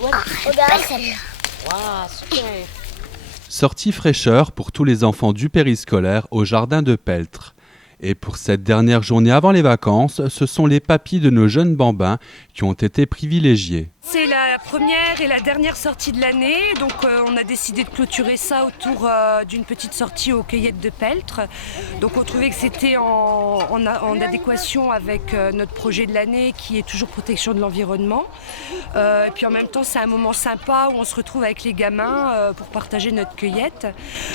Pas celle-là. Waouh, super. Sortie fraîcheur pour tous les enfants du périscolaire au jardin de Peltre. Et pour cette dernière journée avant les vacances, ce sont les papis de nos jeunes bambins qui ont été privilégiés. C'est la première et la dernière sortie de l'année, donc on a décidé de clôturer ça autour d'une petite sortie aux cueillettes de Peltre. Donc on trouvait que c'était en adéquation avec notre projet de l'année qui est toujours protection de l'environnement. Et puis en même temps c'est un moment sympa où on se retrouve avec les gamins pour partager notre cueillette.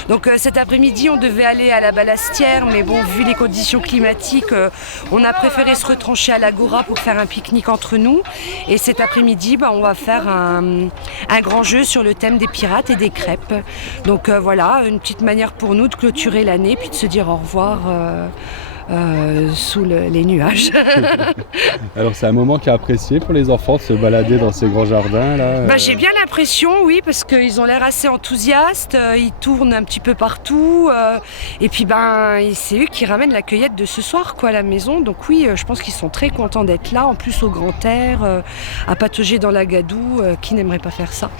Donc cet après-midi on devait aller à la Ballastière, mais bon vu les conditions climatiques, on a préféré se retrancher à l'Agora pour faire un pique-nique entre nous. Et cet après-midi, on va faire un grand jeu sur le thème des pirates et des crêpes. Donc voilà, une petite manière pour nous de clôturer l'année puis de se dire au revoir sous les nuages. Alors c'est un moment qui est apprécié pour les enfants de se balader dans ces grands jardins là. J'ai bien l'impression, oui, parce qu'ils ont l'air assez enthousiastes, ils tournent un petit peu partout, et puis c'est eux qui ramènent la cueillette de ce soir à la maison, donc oui, je pense qu'ils sont très contents d'être là, en plus au grand air, à patauger dans la gadoue, qui n'aimerait pas faire ça.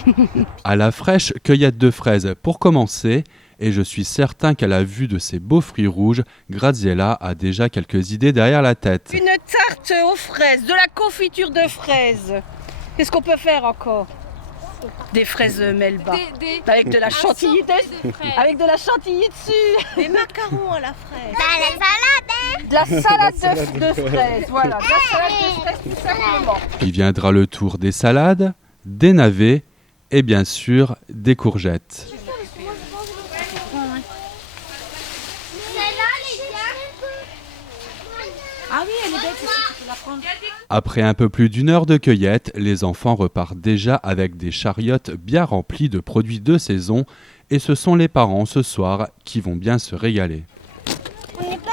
À la fraîche cueillette de fraises pour commencer, et je suis certain qu'à la vue de ces beaux fruits rouges, Graziella a déjà quelques idées derrière la tête. Une tarte aux fraises, de la confiture de fraises. Qu'est-ce qu'on peut faire encore? Des fraises Melba. Avec de la chantilly avec de la chantilly dessus. Des macarons à la fraise. La salade. De la salade de fraises, voilà. De la salade de fraises tout simplement. Puis viendra le tour des salades, des navets et bien sûr des courgettes. Ah oui, elle est belle, c'est ça, tu peux la prendre. Après un peu plus d'une heure de cueillette, les enfants repartent déjà avec des chariotes bien remplies de produits de saison et ce sont les parents ce soir qui vont bien se régaler. On n'est pas